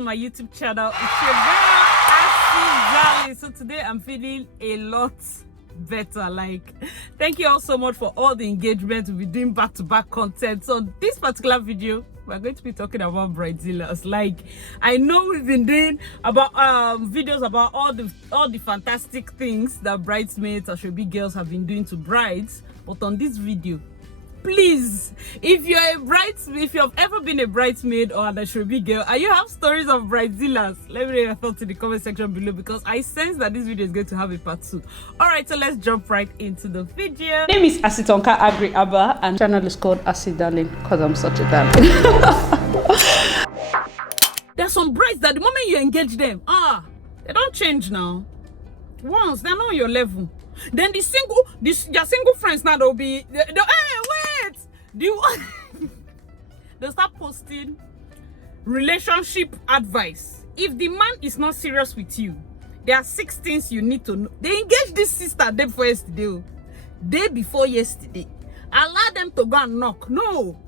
to my YouTube channel. It's your girl, Ashley. So today I'm feeling a lot better. Like, thank you all so much for all the engagement. We'll be doing back-to-back content. So this particular video, we're going to be talking about Bridezillas. Like, I know we've been doing about videos about all the fantastic things that bridesmaids or should be girls have been doing to brides, but on this video, please, if you're a bridesmaid, if you've ever been a bridesmaid or a should-be girl and you have stories of Bridezillas, let me know your thoughts in the comment section below, because I sense that this video is going to have a part 2. All right, so let's jump right into the video. My name is Asitonka Agri Abba, and channel is called Asi Darling because I'm such a darling. There's some brides that the moment you engage them, they don't change now. Once they're not on your level, then your single friends now they'll be they'll start posting relationship advice. If the man is not serious with you, there are 6 things you need to know. They engaged this sister day before yesterday. Allow them to go and knock. No,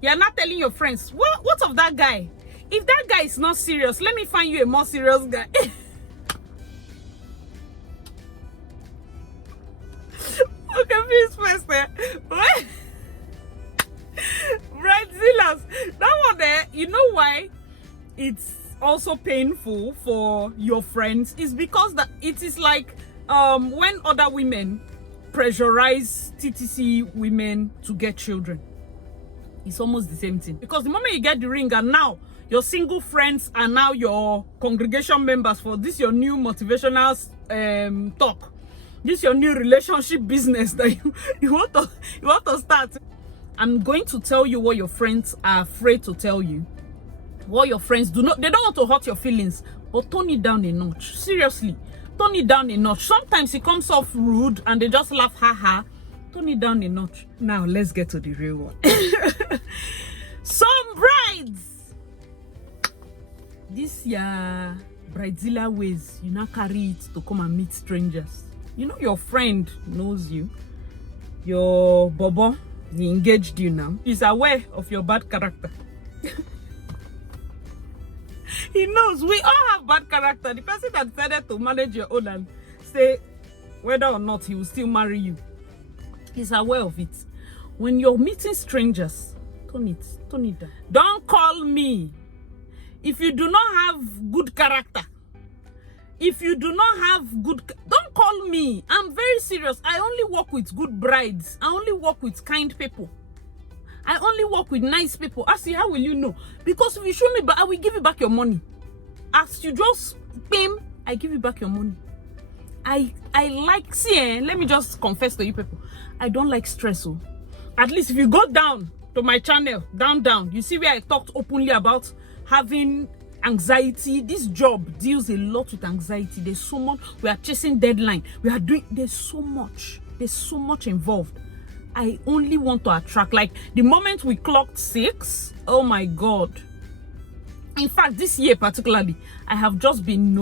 you're not telling your friends. What of that guy? If that guy is not serious, let me find you a more serious guy. Okay, please first there. Bridezillas. That one there, you know why it's also painful for your friends? Is because that it is like when other women pressurize TTC women to get children. It's almost the same thing. Because the moment you get the ring and now your single friends are now your congregation members for this your new motivational talk. This is your new relationship business that you want to start. I'm going to tell you what your friends are afraid to tell you. What your friends they don't want to hurt your feelings, but tone it down a notch. Seriously, tone it down a notch. Sometimes it comes off rude and they just laugh, haha. Tone it down a notch. Now let's get to the real one. Some brides, this your Bridezilla ways, you now carry it to come and meet strangers. You know your friend knows you. Your bobo, he engaged you now. He's aware of your bad character. He knows we all have bad character. The person that decided to manage your own and say whether or not he will still marry you, he's aware of it. When you're meeting strangers, tone it down. Don't call me if you do not have good character. If you do not have don't call me. I'm very serious. I only work with good brides. I only work with kind people. I only work with nice people. I see, how will you know? Because if you show me, but I will give you back your money. As you just pay, I give you back your money. I like, let me just confess to you people. I don't like stress. So at least if you go down to my channel, down, you see where I talked openly about having anxiety. This job deals a lot with anxiety. There's so much. We are chasing deadline. There's so much involved. I only want to attract. Like the moment we clocked 6, oh my God. In fact, this year particularly, I have just been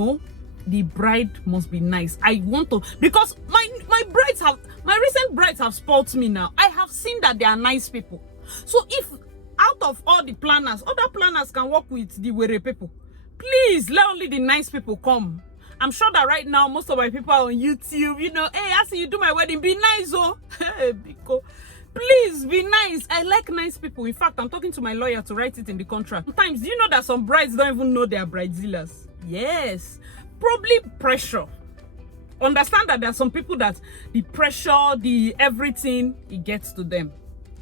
the bride must be nice. I want to, because my recent brides have spoiled me now. I have seen that they are nice people. So if out of all the planners, other planners can work with the were people, please let only the nice people come. I'm sure that right now most of my people are on YouTube. You know, hey, I see you do my wedding, be nice, oh. Hey, Biko, please be nice. I like nice people. In fact, I'm talking to my lawyer to write it in the contract. Sometimes, do you know that some brides don't even know they are Bridezillas? Yes, probably pressure. Understand that there are some people that the pressure, the everything, it gets to them.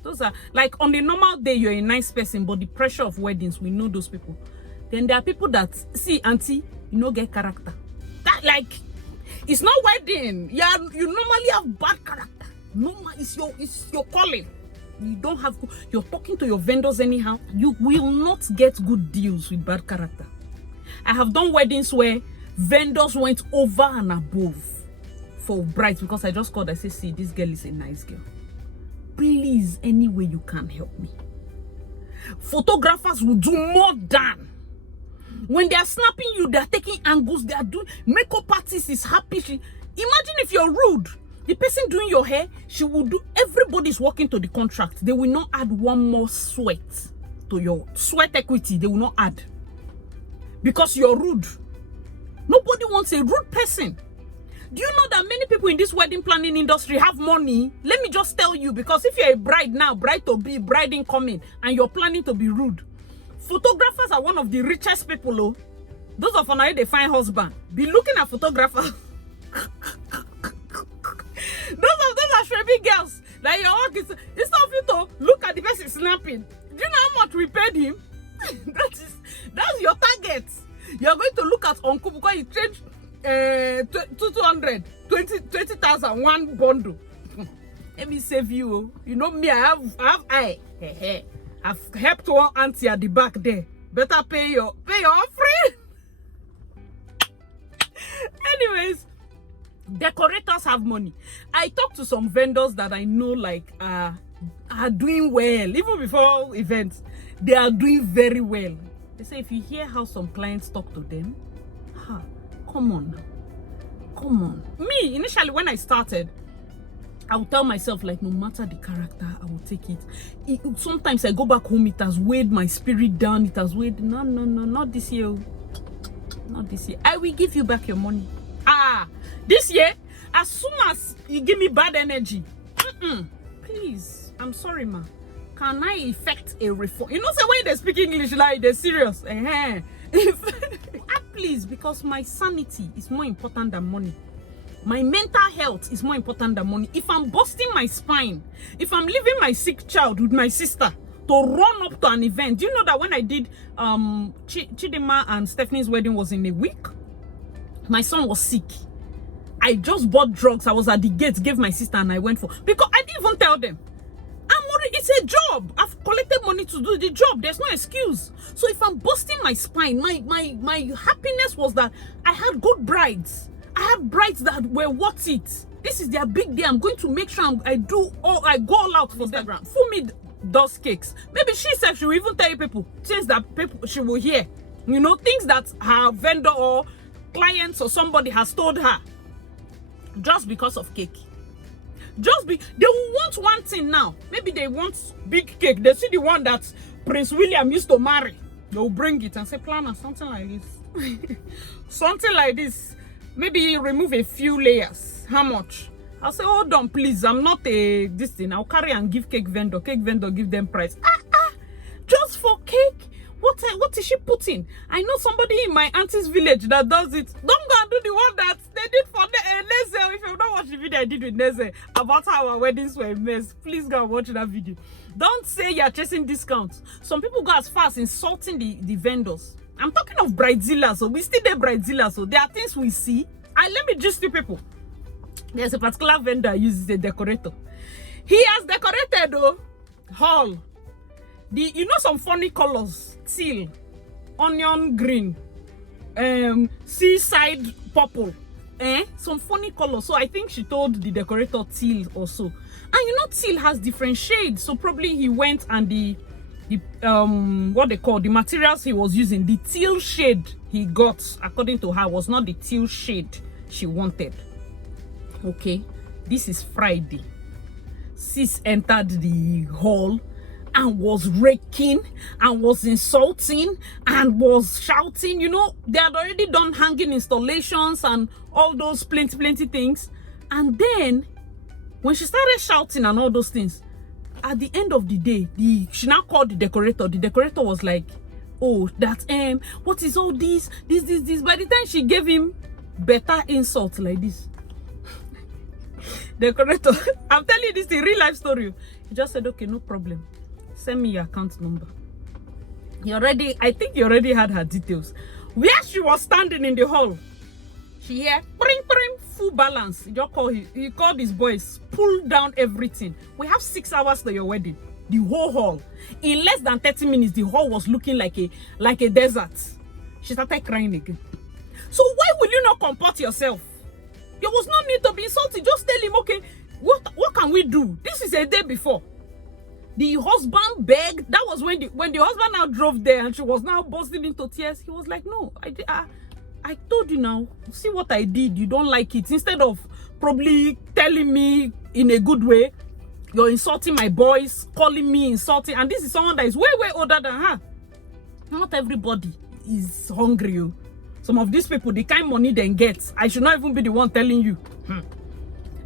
Those are like on the normal day you're a nice person, but the pressure of weddings, we know those people. Then there are people that see, auntie, you know, get character. That like it's not wedding. Yeah, you normally have bad character. Normal, it's your calling. You don't have. You're talking to your vendors anyhow. You will not get good deals with bad character. I have done weddings where vendors went over and above for brides because I just called. I say, see, this girl is a nice girl. Please, any way you can help me. Photographers will do more than. When they are snapping you, they are taking angles, they are doing makeup artist is happy. Imagine if you're rude. The person doing your hair, she will do, everybody's working to the contract. They will not add one more sweat to your sweat equity. They will not add. because you're rude. Nobody wants a rude person. Do you know that many people in this wedding planning industry have money? Let me just tell you, because if you're a bride now, bride to be, bride incoming, and you're planning to be rude, photographers are one of the richest people. Oh, those of you they find husband, be looking at photographers. those are shabby girls. Like your work is, instead of you to look at the person snapping, do you know how much we paid him? that's your target. You're going to look at uncle because he changed 200 20,000 one bundle. Let me save you. Oh. You know me, I've helped one auntie at the back there. Better pay your offering. Anyways, decorators have money. I talked to some vendors that I know like are doing well. Even before events, they are doing very well. They say if you hear how some clients talk to them, come on. Me, initially when I started, I would tell myself like, no matter the character, I will take it. Sometimes I go back home, it has weighed my spirit down. It has weighed, no, not this year. Not this year. I will give you back your money. This year, as soon as you give me bad energy, please, I'm sorry, ma. Can I effect a reform? You know, say when they speak English like they're serious. Please, because my sanity is more important than money. My mental health is more important than money. If I'm busting my spine, if I'm leaving my sick child with my sister to run up to an event, do you know that when I did Chidima and Stephanie's wedding was in a week? My son was sick. I just bought drugs. I was at the gate, gave my sister, and I went for, because I didn't even tell them. It's a job. I've collected money to do the job. There's no excuse. So if I'm busting my spine, my happiness was that I had good brides. I had brides that were worth it. This is their big day. I'm going to make sure I go all out for them. Fumi does cakes. Maybe she said she will even tell you people things that people she will hear. You know, things that her vendor or clients or somebody has told her just because of cake. They will want one thing now. Maybe they want big cake. They see the one that Prince William used to marry. They'll bring it and say, planner, something like this. Something like this. Maybe remove a few layers. How much? I'll say, hold on, please. I'm not this thing. I'll carry and give cake vendor. Cake vendor give them price. Just for cake? What is she putting? I know somebody in my auntie's village that does it. Don't go and do the one that they did for the Neze. If you don't watch the video I did with Neze about how our weddings were a mess, please go and watch that video. Don't say you're chasing discounts. Some people go as far as insulting the vendors. I'm talking of Bridezillas, so we still there Bridezillas, so there are things we see. And let me just tell people, there's a particular vendor uses a decorator. He has decorated hall. You know some funny colors, teal, onion green, seaside purple, some funny colors. So I think she told the decorator teal also. And you know teal has different shades, so probably he went and the what they call the materials he was using, the teal shade he got according to her was not the teal shade she wanted. Okay, this is Friday. Sis entered the hall and was raking and was insulting and was shouting. You know, they had already done hanging installations and all those plenty things. And then when she started shouting and all those things, at the end of the day, she now called the decorator. The decorator was like, oh, that what is all this? By the time she gave him better insult like this, decorator, I'm telling you this is a real life story. He just said, okay, no problem. Send me your account number. I think you already had her details. Where she was standing in the hall, she hear pring, full balance. He called his boys, pull down everything. We have 6 hours to your wedding. The whole hall. In less than 30 minutes, the hall was looking like a desert. She started crying again. So why will you not comport yourself? There was no need to be insulted. Just tell him, okay, what can we do? This is a day before. The husband begged. That was when the husband now drove there and she was now bursting into tears. He was like, no, I told you now. See what I did. You don't like it. Instead of probably telling me in a good way, you're insulting my boys, calling me insulting. And this is someone that is way older than her. Not everybody is hungry. Oh. Some of these people, the kind of money they get, I should not even be the one telling you.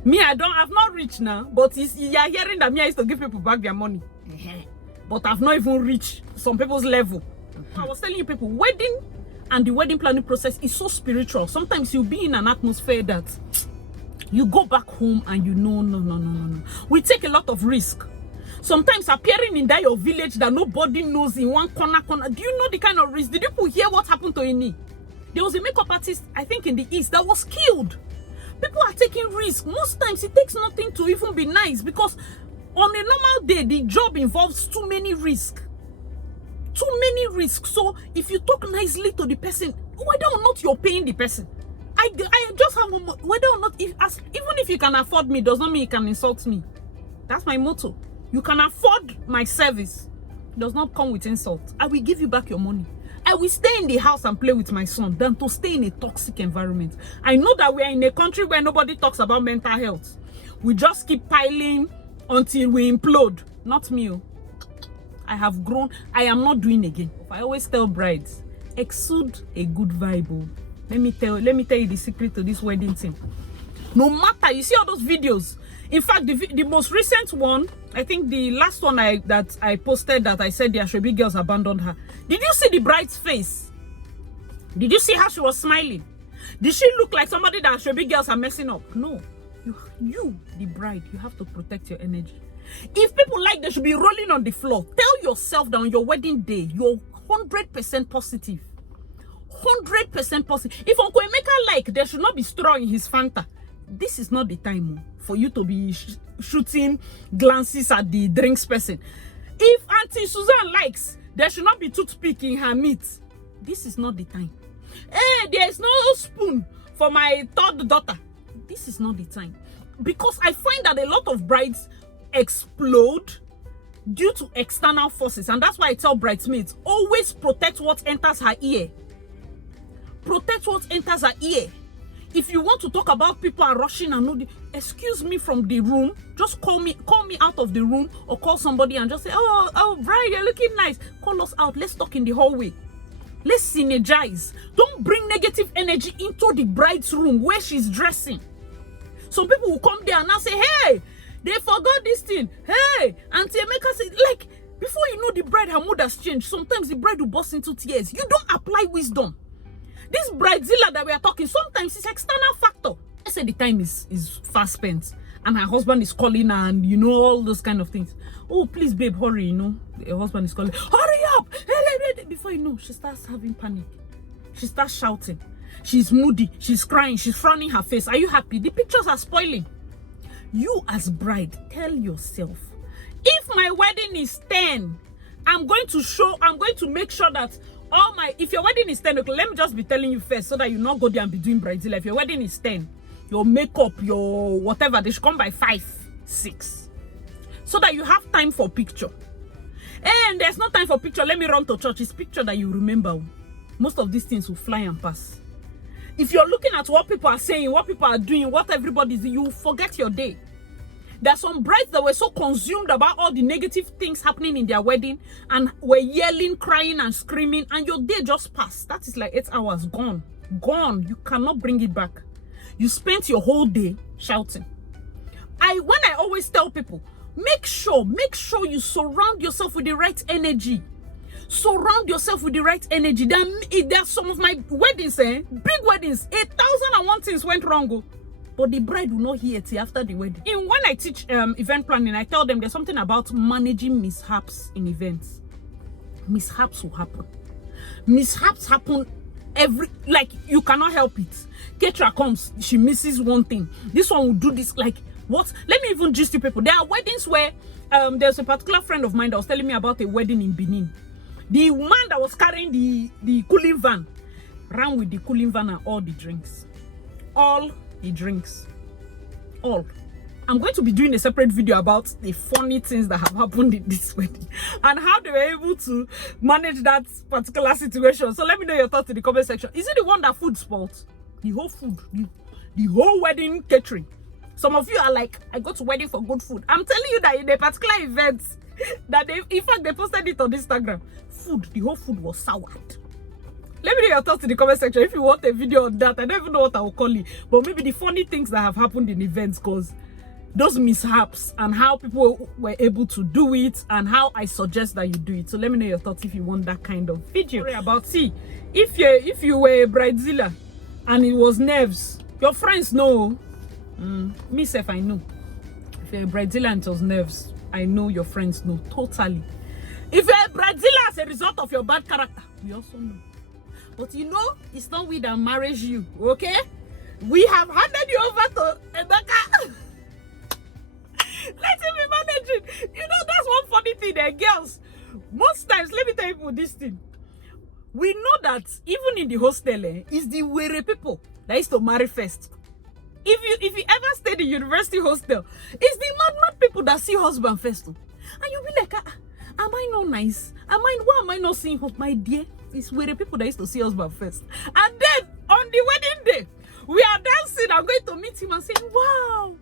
Me, I've not reached now, but you are hearing that me, I used to give people back their money. But I've not even reached some people's level. I was telling you people, wedding and the wedding planning process is so spiritual. Sometimes you'll be in an atmosphere that you go back home and you know, no. We take a lot of risk. Sometimes appearing in that your village that nobody knows in one corner. Do you know the kind of risk? Did you hear what happened to Ini? There was a makeup artist, I think in the East, that was killed. People are taking risks. Most times it takes nothing to even be nice, because on a normal day, the job involves too many risks. Too many risks. So if you talk nicely to the person, whether or not you're paying the person, I just have one, whether or not, even if you can afford me, does not mean you can insult me. That's my motto. You can afford my service, does not come with insult. I will give you back your money. I will stay in the house and play with my son than to stay in a toxic environment. I know that we are in a country where nobody talks about mental health. We just keep piling until we implode. Not me. Oh. I have grown. I am not doing again. I always tell brides, exude a good vibe. Oh. Let me tell you the secret to this wedding thing. No matter, you see all those videos. In fact, the most recent one, I think the last one that I posted, that I said the Ashwebi girls abandoned her. Did you see the bride's face? Did you see how she was smiling? Did she look like somebody that Ashwebi girls are messing up? No. You, the bride, you have to protect your energy. If people like they should be rolling on the floor, tell yourself that on your wedding day, you're 100% positive. 100% positive. If Uncle Emeka like, there should not be straw in his Fanta. This is not the time for you to be shooting glances at the drinks person. If Auntie Susan likes, there should not be toothpick in her meat. This is not the time. Hey, there is no spoon for my third daughter. This is not the time. Because I find that a lot of brides explode due to external forces. And that's why I tell bridesmaids, always protect what enters her ear. Protect what enters her ear. If you want to talk about people are rushing and no, excuse me from the room, just call me out of the room, or call somebody and just say, oh, bride, you're looking nice. Call us out. Let's talk in the hallway. Let's synergize. Don't bring negative energy into the bride's room where she's dressing. Some people will come there and now say, hey, they forgot this thing. Hey, Auntie Emeka said, like, before you know the bride, her mood has changed. Sometimes the bride will burst into tears. You don't apply wisdom. This bridezilla that we are talking, sometimes it's external factor. I say the time is fast spent and her husband is calling her and you know all those kind of things. Oh, please babe, hurry, you know. Her husband is calling, hurry up. Before you know, she starts having panic. She starts shouting. She's moody. She's crying. She's frowning her face. Are you happy? The pictures are spoiling. You as bride, tell yourself, if my wedding is 10, I'm going to make sure that if your wedding is 10, okay, let me just be telling you first so that you not go there and be doing bridezilla. If your wedding is 10, your makeup, your whatever, they should come by 5, 6. So that you have time for picture. And there's no time for picture. Let me run to church. It's picture that you remember. Most of these things will fly and pass. If you're looking at what people are saying, what people are doing, what everybody's doing, you forget your day. There are some brides that were so consumed about all the negative things happening in their wedding and were yelling, crying, and screaming, and your day just passed. That is like 8 hours gone. Gone. You cannot bring it back. You spent your whole day shouting. When I always tell people, make sure you surround yourself with the right energy. Surround yourself with the right energy. There are some of my weddings, big weddings, 1,001 things went wrong. But the bride will not hear it after the wedding. And when I teach event planning, I tell them there's something about managing mishaps in events. Mishaps will happen. Mishaps happen you cannot help it. Caterer comes, she misses one thing. This one will do this, like, what? Let me even gist you people. There are weddings where there's a particular friend of mine that was telling me about a wedding in Benin. The man that was carrying the cooling van ran with the cooling van and all the drinks. All the drinks. All. I'm going to be doing a separate video about the funny things that have happened in this wedding and how they were able to manage that particular situation. So let me know your thoughts in the comment section. Is it the one that food spoiled? The whole food, the whole wedding catering. Some of you are like, I go to wedding for good food. I'm telling you that in a particular event that in fact they posted it on Instagram. Food, the whole food was soured. Let me know your thoughts in the comment section if you want a video on that. I don't even know what I will call it, but maybe the funny things that have happened in events, because those mishaps and how people were able to do it and how I suggest that you do it. So let me know your thoughts if you want that kind of video. About if you were a bridezilla and it was nerves, your friends know. Me self, I know. If you're a bridezilla and it was nerves, I know your friends know totally. If you're a bridezilla as a result of your bad character, we also know. But you know, it's not we that marries you, okay? We have handed you over to Emeka. Let him be managing. You know, that's one funny thing there, girls. Most times, let me tell you this thing. We know that even in the hostel, it's the were people that used to marry first. If you ever stayed in university hostel, it's the mad people that see husband first. And you'll be like, am I not nice? Why am I not seeing my dear? It's where people that used to see husband first. And then on the wedding day, we are dancing. I'm going to meet him and say, wow,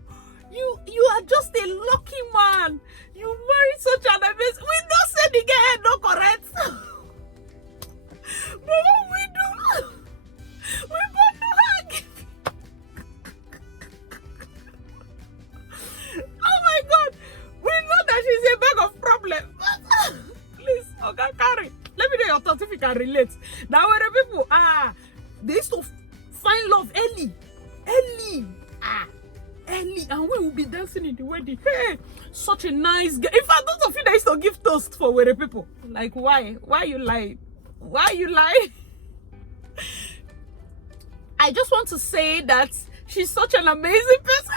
you are just a lucky man. You married such an amazing. We don't say the girl no correct. But what we do, we both do hug. Oh my God, we know that she's a bag of problems. Please, okay, carry. Let me know your thoughts if you can relate. Now, where the people they used to find love early, and we will be dancing in the wedding. Hey, such a nice guy. In fact, those of you that used to give toast for where people, like, why you lie? Why you lie? I just want to say that she's such an amazing person.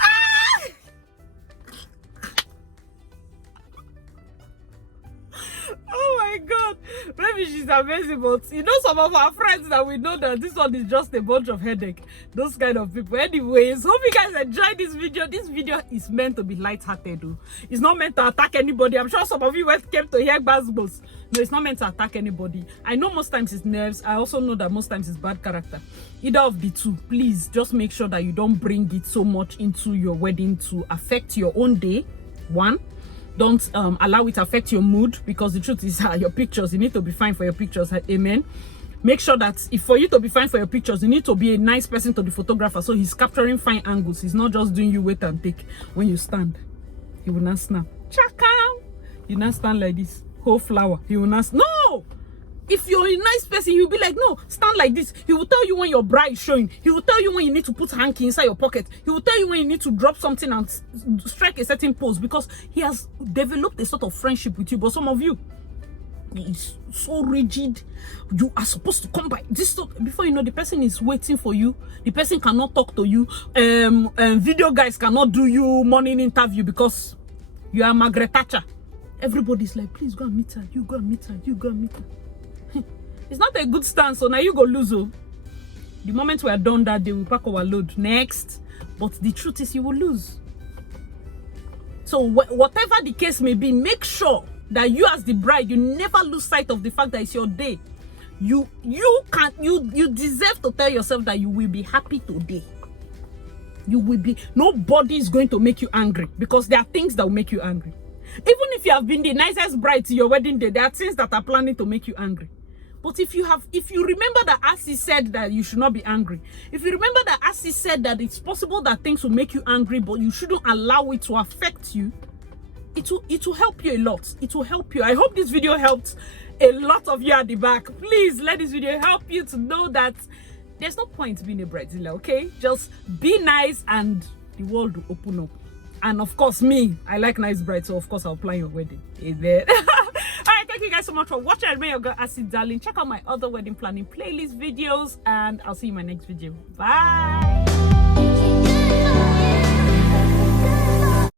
Oh my God, maybe she's amazing, but you know, some of our friends that we know that this one is just a bunch of headache. Those kind of people. Anyways, hope you guys enjoyed this video. This video is meant to be light-hearted, though. It's not meant to attack anybody. I'm sure some of you came to hear Basbos. No, it's not meant to attack anybody. I know most times it's nerves. I also know that most times it's bad character. Either of the two. Please just make sure that you don't bring it so much into your wedding to affect your own day. One. Don't allow it to affect your mood, because the truth is your pictures, you need to be fine for your pictures. Amen. Make sure that for you to be fine for your pictures, you need to be a nice person to the photographer, so he's capturing fine angles. He's not just doing you wait and take. When you stand, he will not snap. Chaka! You not stand like this, whole flower. He will not. No! If you're a nice person, you'll be like, no, stand like this. He will tell you when your bra is showing. He will tell you when you need to put hanky inside your pocket. He will tell you when you need to drop something and strike a certain pose, because he has developed a sort of friendship with you. But some of you, it's so rigid. You are supposed to come by this before you know, the person is waiting for you. The person cannot talk to you. Video guys cannot do you morning interview because you are Margaret Thatcher. Everybody's like, please go and meet her. You go and meet her. You go and meet her. It's not a good stance, so now you go lose. Oh. The moment we are done that day, we pack our load next. But the truth is, you will lose. So whatever the case may be, make sure that you as the bride, you never lose sight of the fact that it's your day. You deserve to tell yourself that you will be happy today. You will be. Nobody is going to make you angry, because there are things that will make you angry. Even if you have been the nicest bride to your wedding day, there are things that are planning to make you angry. But if you remember that Asi said that you should not be angry, if you remember that Asi said that it's possible that things will make you angry, but you shouldn't allow it to affect you, it will help you a lot. It will help you. I hope this video helped a lot of you at the back. Please let this video help you to know that there's no point being a bridezilla, okay? Just be nice and the world will open up. And of course, I like nice brides, so of course I'll plan your wedding. Amen. Alright, thank you guys so much for watching. I remain your girl Asi Darling. Check out my other wedding planning playlist videos, and I'll see you in my next video. Bye.